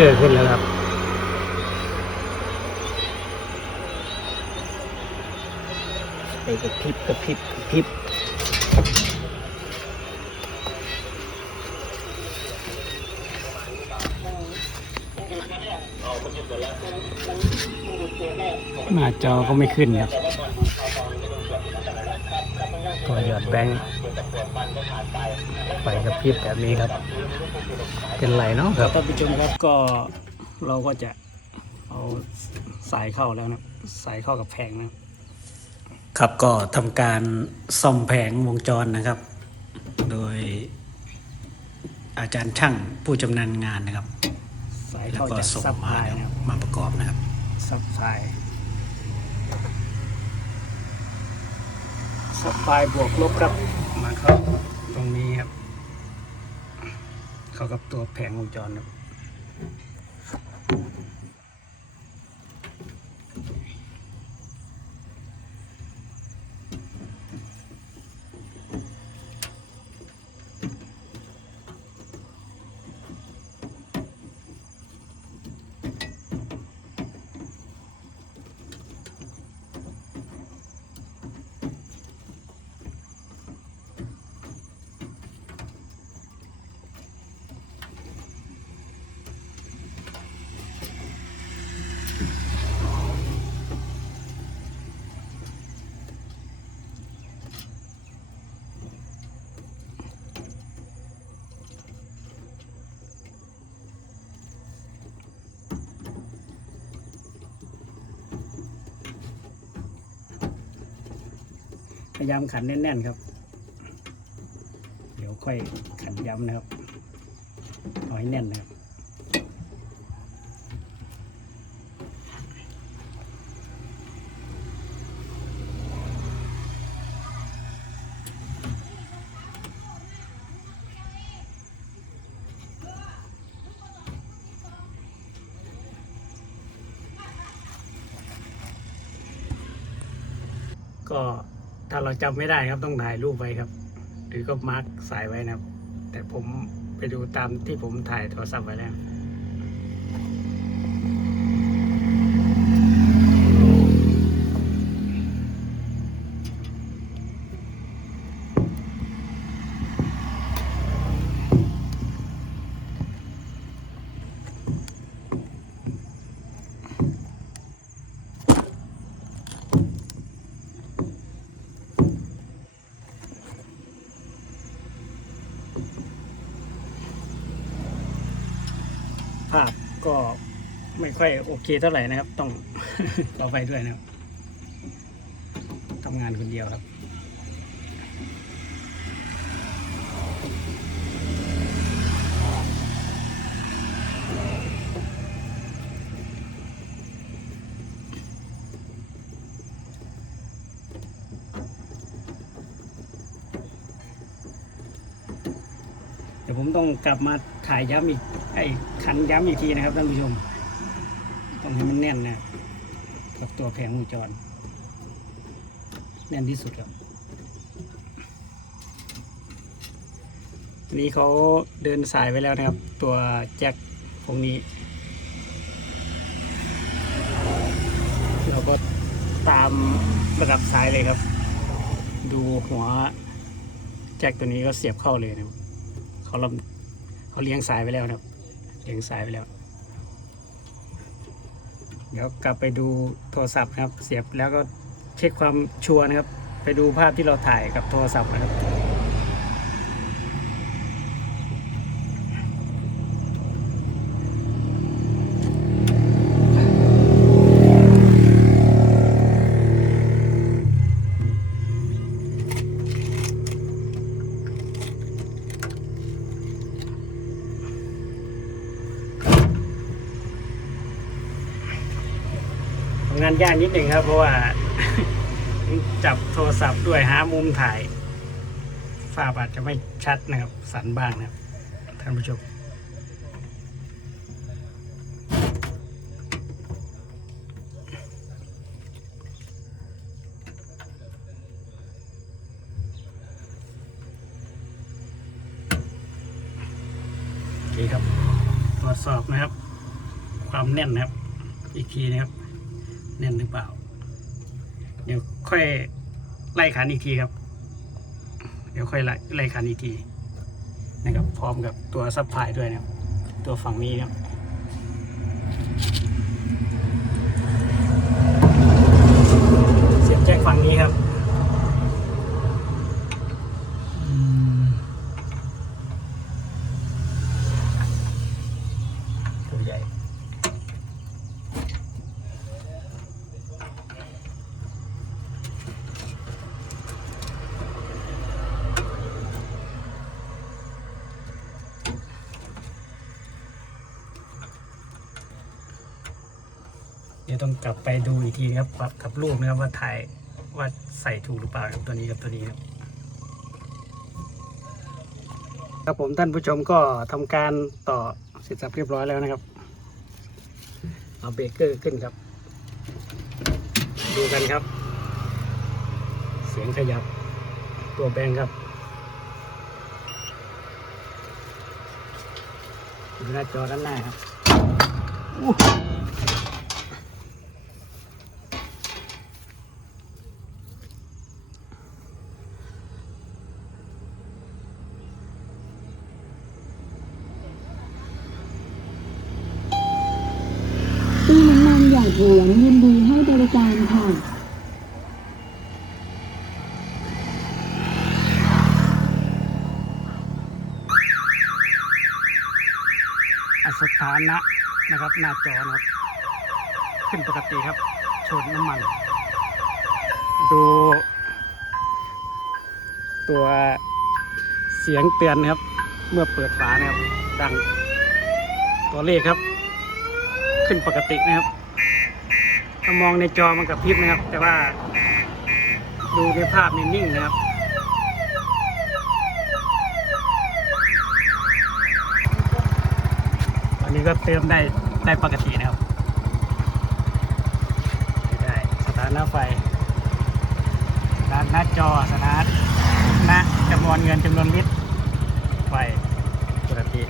เกอร์ขึ้นแล้วครับไปกระพริบกระพริบกระพริบหน้าจอก็ไม่ขึ้นครับ ก็หยอดแบงค์ ไปกระพริบแบบนี้ครับ เป็นไรเนาะครับท่านผู้ชมครับก็เราก็จะเอาสายเข้าแล้วนะสายเข้ากับแผงนะครับครับก็ทำการซ่อมแผงวงจรนะครับ โดยอาจารย์ช่างผู้ชำนาญงานนะครับสายแล้วเข้าก็จากส่งซับมาไลน์นะครับมาประกอบนะครับ ซับไลน์ซับไลน์บวกลบครับ มาเข้าตรงนี้ครับ เข้ากับตัวแผงวงจรครับ พยายามขันแน่นๆครับ เดี๋ยวค่อยขันย้ำนะครับเอาให้แน่นนะครับก็ ถ้าเราจำไม่ได้ครับต้องถ่ายรูปไว้ครับ หรือก็มาร์กสายไว้นะครับ แต่ผมไปดูตามที่ผมถ่ายโทรศัพท์ไว้แล้ว ภาพก็ไม่ ค่อยโอเคเท่าไหร่นะครับ ต้องเราไปด้วยนะครับทำงานคนเดียวครับเดี๋ยวผมต้องกลับมาถ่ายย้ำอีกไอ้ขันย้ำอีกทีนะครับท่านผู้ชม ต้องให้มันแน่นนะกับตัวแผงวงจร แน่นที่สุดครับนี้เขาเดินสายไว้แล้วนะครับ ตัวแจ็คพวกนี้ เราก็ตามระดับสายเลยครับ ดูหัวแจ็คตัวนี้ก็เสียบเข้าเลยนะครับเขาลำเขาเลี้ยงสายไปแล้วนะครับ เลี้ยงสายไปแล้ว เดี๋ยวกลับไปดูโทรศัพท์นะครับ เสียบแล้วก็เช็คความชัวร์นะครับ ไปดูภาพที่เราถ่ายกับโทรศัพท์นะครับ งานยากนิดหนึ่งครับ เพราะว่า จับโทรศัพท์ด้วยหามุมถ่ายภาพอาจจะไม่ชัดนะครับ สันบ้างนะครับ ท่านผู้ชมโอเคครับ ตรวจสอบนะครับ ความแน่นนะครับ อีกทีนะครับ แน่นหรือเปล่า เดี๋ยวค่อยไล่ขันอีกทีครับ เดี๋ยวค่อยไล่ไล่ขันอีกทีนะครับ พร้อมกับตัวซับพลายด้วยนะครับ ตัวฝั่งนี้นะครับ เสียบแจ็คฝั่งนี้ครับอืมตัวใหญ่ เดี๋ ยวต้องกลับไปดูอีกทีนะครับกับรูปนะครับว่าถ่ายว่าใส่ถูกหรือเปล่าครับตัวนี้กับตัวนี้ครับครับผมท่านผู้ชมก็ทำการต่อเสร็จสับเรียบร้อยแล้วนะครับเอาเบรกเกอร์ขึ้นครับ ดูกันครับ เสียงขยับตัวแบงครับดูหน้าจอด้านหน้าครับอู้ ตู้น้ำมัน หยาดเหรียญยินดีให้บริการค่ะอัสถานะนะครับหน้าจอนะครับ ขึ้นปกติครับ ชนน้ำมัน ดู ตัวเสียงเตือนนะครับ เมื่อเปิดฝานะครับ ดังตัวเลขครับ ขึ้นปกตินะครับ ถ้ามองในจอมันกับพริบนะครับ แต่ว่าดูในภาพนี่นิ่งนะครับอันนี้ก็เติมได้ได้ปกตินะครับ ได้สถานะไฟด้านหน้าจอสถานะจำนวนเงินจำนวนลิตรไฟปกติ